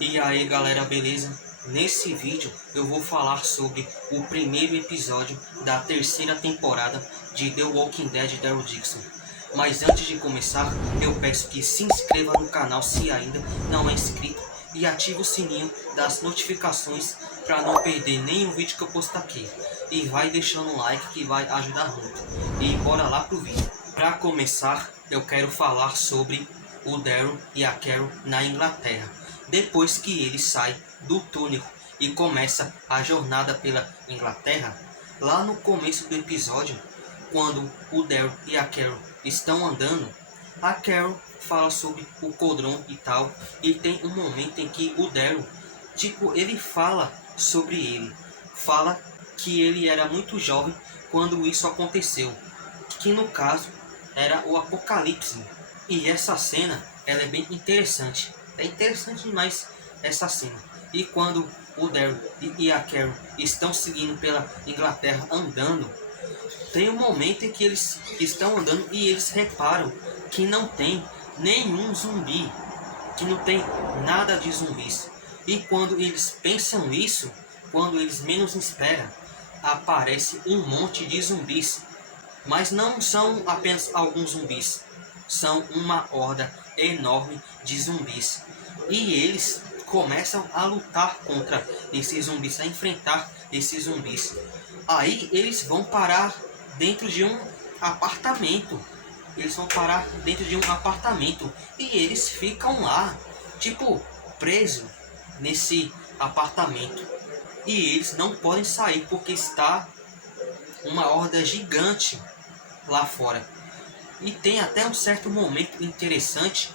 E aí galera, beleza? Nesse vídeo eu vou falar sobre o primeiro episódio da terceira temporada de The Walking Dead Daryl Dixon. Mas antes de começar, eu peço que se inscreva no canal se ainda não é inscrito e ative o sininho das notificações para não perder nenhum vídeo que eu posto aqui. E vai deixando um like que vai ajudar muito. E bora lá pro vídeo. Para começar, eu quero falar sobre o Daryl e a Carol na Inglaterra. Depois que ele sai do túnel e começa a jornada pela Inglaterra, lá no começo do episódio, quando o Daryl e a Carol estão andando, a Carol fala sobre o Codron e tal, e tem um momento em que o Daryl, ele fala sobre ele, fala que ele era muito jovem quando isso aconteceu, que no caso era o Apocalipse. E essa cena, ela é bem interessante. É interessante demais essa cena. E quando o Daryl e a Carol estão seguindo pela Inglaterra andando, tem um momento em que eles estão andando e eles reparam que não tem nenhum zumbi, que não tem nada de zumbis. E quando eles pensam isso, quando eles menos esperam, aparece um monte de zumbis. Mas não são apenas alguns zumbis, são uma horda enorme de zumbis. E eles começam a lutar contra esses zumbis, a enfrentar esses zumbis. Aí eles vão parar dentro de um apartamento. Eles vão parar dentro de um apartamento e eles ficam lá, presos nesse apartamento. E eles não podem sair porque está uma horda gigante lá fora. E tem até um certo momento interessante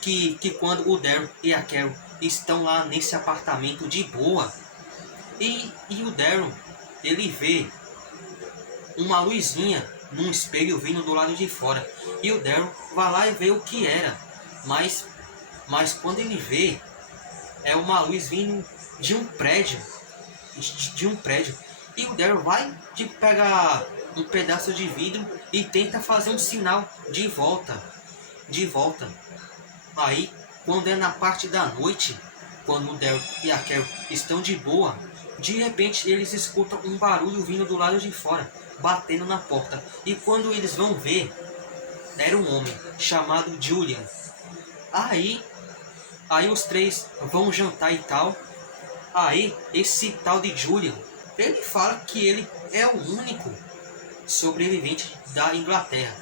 que quando o Daryl e a Carol estão lá nesse apartamento de boa, e o Daryl, ele vê uma luzinha num espelho vindo do lado de fora, e o Daryl vai lá e vê o que era, mas quando ele vê, é uma luz vindo de um prédio, e o Daryl vai pegar um pedaço de vidro e tenta fazer um sinal de volta. Aí, quando é na parte da noite, quando o Daryl e a Carol estão de boa, de repente eles escutam um barulho vindo do lado de fora, batendo na porta. E quando eles vão ver, era um homem chamado Julian. Aí os três vão jantar e tal. Aí esse tal de Julian, ele fala que ele é o único sobrevivente da Inglaterra.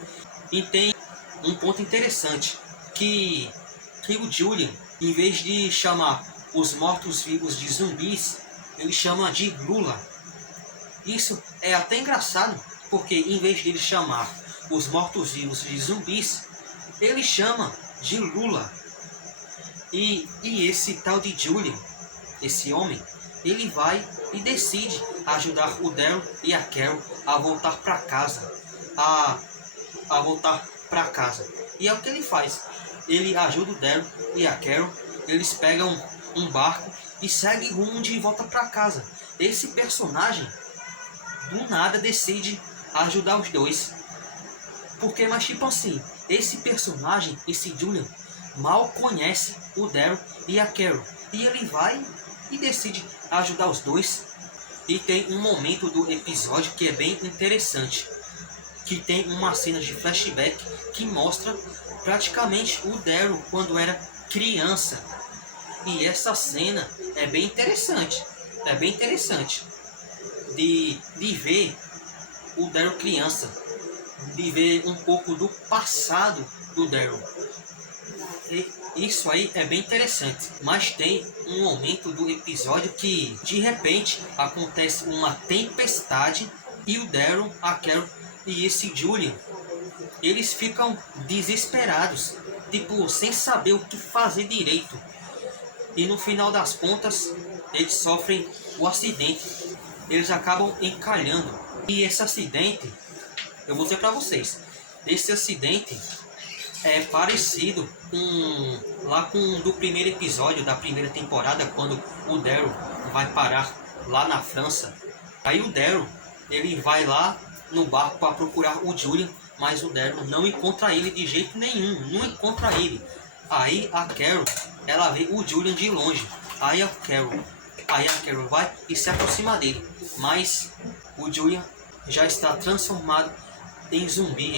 E tem um ponto interessante, que o Julian, em vez de chamar os mortos-vivos de zumbis, ele chama de Lula. Isso é até engraçado, porque em vez de ele chamar os mortos-vivos de zumbis, ele chama de Lula. E esse tal de Julian, esse homem, ele vai e decide ajudar o Daryl e a Carol a voltar para casa, a voltar para casa. E é o que ele faz. Ele ajuda o Daryl e a Carol. Eles pegam um barco e seguem rumo de volta para casa. Esse personagem do nada decide ajudar os dois. Porque, mas assim, esse personagem, esse Julian, mal conhece o Daryl e a Carol. E ele vai e decide ajudar os dois. E tem um momento do episódio que é bem interessante, que tem uma cena de flashback que mostra praticamente o Daryl quando era criança. E essa cena é bem interessante. É bem interessante de ver o Daryl criança, de ver um pouco do passado do Daryl. Isso aí é bem interessante. Mas tem um momento do episódio que de repente acontece uma tempestade e o Daryl, a Carol e esse Julian, eles ficam desesperados, sem saber o que fazer direito. E no final das contas, eles sofrem o acidente. Eles acabam encalhando. E esse acidente, eu vou dizer para vocês, esse acidente é parecido com do primeiro episódio da primeira temporada, quando o Daryl vai parar lá na França. Aí o Daryl, ele vai lá no barco para procurar o Julian, mas o Daryl não encontra ele de jeito nenhum, não encontra ele. Aí a Carol, ela vê o Julian de longe. Aí a Carol vai e se aproxima dele. Mas o Julian já está transformado em zumbi.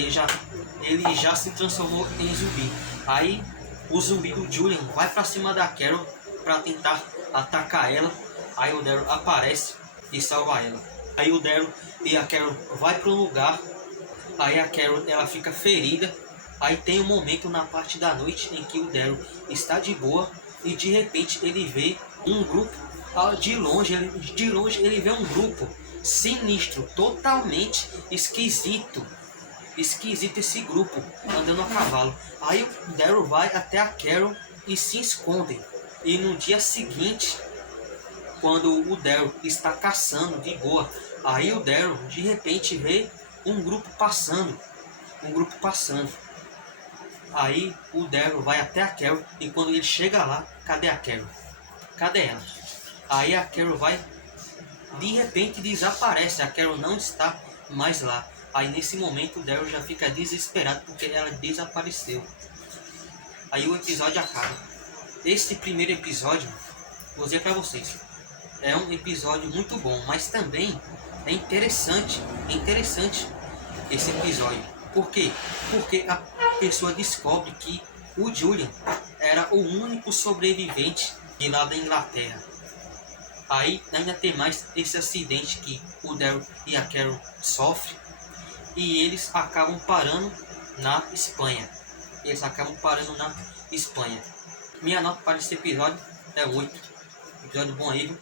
Ele já se transformou em zumbi. Aí o zumbi do Julian vai pra cima da Carol para tentar atacar ela. Aí o Daryl aparece e salva ela. Aí o Daryl e a Carol vai pro lugar. Aí a Carol, ela fica ferida. Aí tem um momento na parte da noite em que o Daryl está de boa e de repente ele vê um grupo de longe ele vê um grupo sinistro, totalmente esquisito esse grupo andando a cavalo. Aí o Daryl vai até a Carol e se esconde. E no dia seguinte, quando o Daryl está caçando de boa, aí o Daryl de repente vê um grupo passando. Aí o Daryl vai até a Carol e quando ele chega lá, cadê a Carol? Cadê ela? Aí a Carol vai, de repente desaparece, a Carol não está mais lá. Aí nesse momento o Daryl já fica desesperado porque ela desapareceu. Aí o episódio acaba. Esse primeiro episódio, vou dizer pra vocês, é um episódio muito bom, mas também é interessante esse episódio. Por quê? Porque a pessoa descobre que o Julian era o único sobrevivente de lá da Inglaterra. Aí ainda tem mais esse acidente que o Daryl e a Carol sofrem e eles acabam parando na Espanha. Minha nota para esse episódio é 8. Episódio bom aí, viu?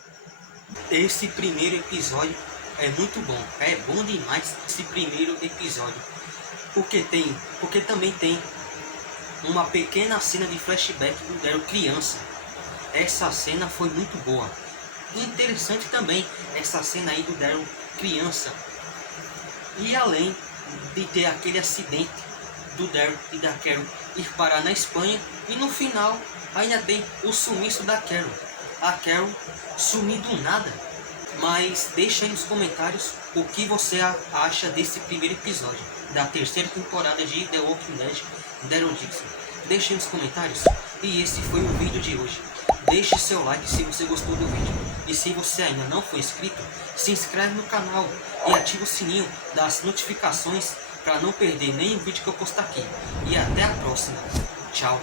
Esse primeiro episódio é muito bom. É bom demais esse primeiro episódio. Porque também tem uma pequena cena de flashback do Daryl criança. Essa cena foi muito boa. Interessante também essa cena aí do Daryl criança. E além de ter aquele acidente do Daryl e da Carol ir parar na Espanha, e no final ainda tem o sumiço da Carol. A Carol sumiu do nada. Mas deixa aí nos comentários o que você acha desse primeiro episódio da terceira temporada de The Walking Dead, Daryl Dixon. Deixa aí nos comentários. E esse foi o vídeo de hoje. Deixe seu like se você gostou do vídeo. E se você ainda não for inscrito, se inscreve no canal e ativa o sininho das notificações para não perder nenhum vídeo que eu postar aqui. E até a próxima. Tchau.